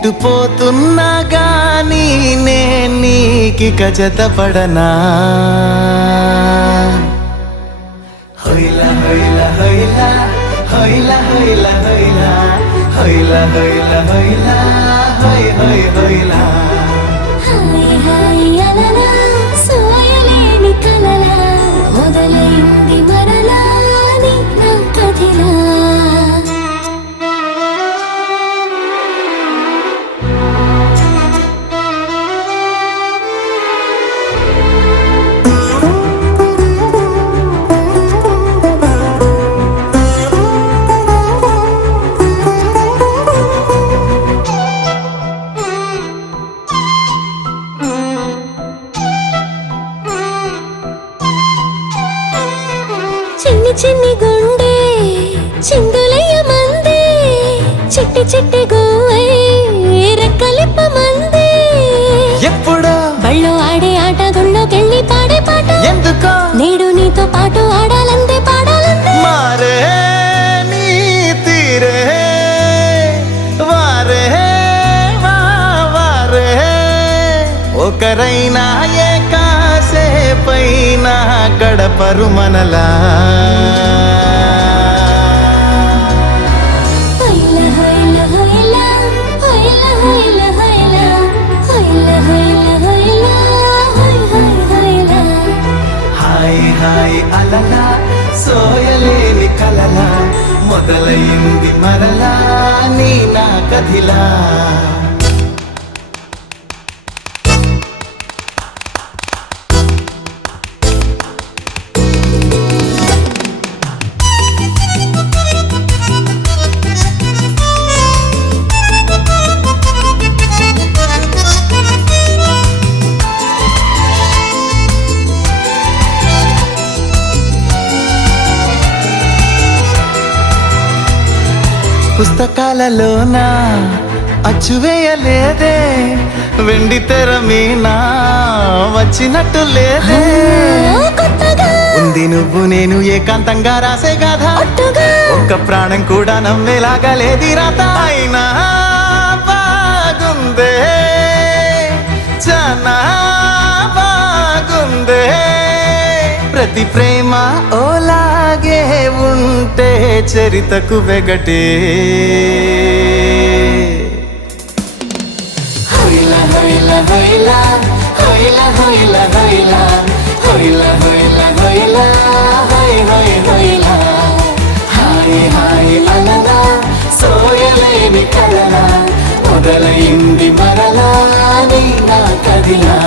ఎటు పోతున్నా గానీ నే నీకిక జతపడనా హొయిలా హొయిలా హొయిలా హొయిలా హొయిలా హొయిలా హొయిలా హొయిలా హొయిలా హొయ్ హొయ్ హొయిలా హాయ్ హాయ్ అలలా సోయలేని కలలా మొదలైంది మరలా నీ నా కథిలా చిన్ని చిన్ని గుండె చిందులయ్య మందే చిట్టి చిట్టి గువ్వై రెక్కలిప్ప మందే ఎప్పుడో బళ్ళో ఆడే ఆట గుళ్ళోకెళ్ళి పాడే పాట ఎందుకో నేడు నీతో పాటు ఆడాలందే పాడాలందే మారే నీ తీరే వారే వారే ఒకరైనా ఏ కాసేపైనా గడపరు మనలా హైల హైల హైల హైల హైల హైల హైల హైల హైల హై హై హైల హాయ్ హాయ్ అలలా సోయలేని కలలా మొదలైంది మరలా నీ నా కథిలా పుస్తకాలలోనా అచ్చువేయలేదే వెండి తెర మీనా వచ్చినట్టు లేదే కొత్తగా ఉంది నువ్వు నేను ఏకాంతంగా రాసే గాథ ఒట్టుగా ఒక్క ప్రాణం కూడా నమ్మేలాగా లేది రాత అయినా బాగుందే చాలా బాగుందే ప్రతి ప్రేమ ఓలాగే ఉంటే చరితకు వెగటే హొయిలా హొయిలా హొయిలా హొయిలా హొయిలా హొయిలా హొయిలా హొయిలా హొయిలా హొయ్ హొయ్ హొయిలా హాయ్ హాయ్ అలలా సోయలేని కలలా మొదలైంది మరలా నీ నా కదిలా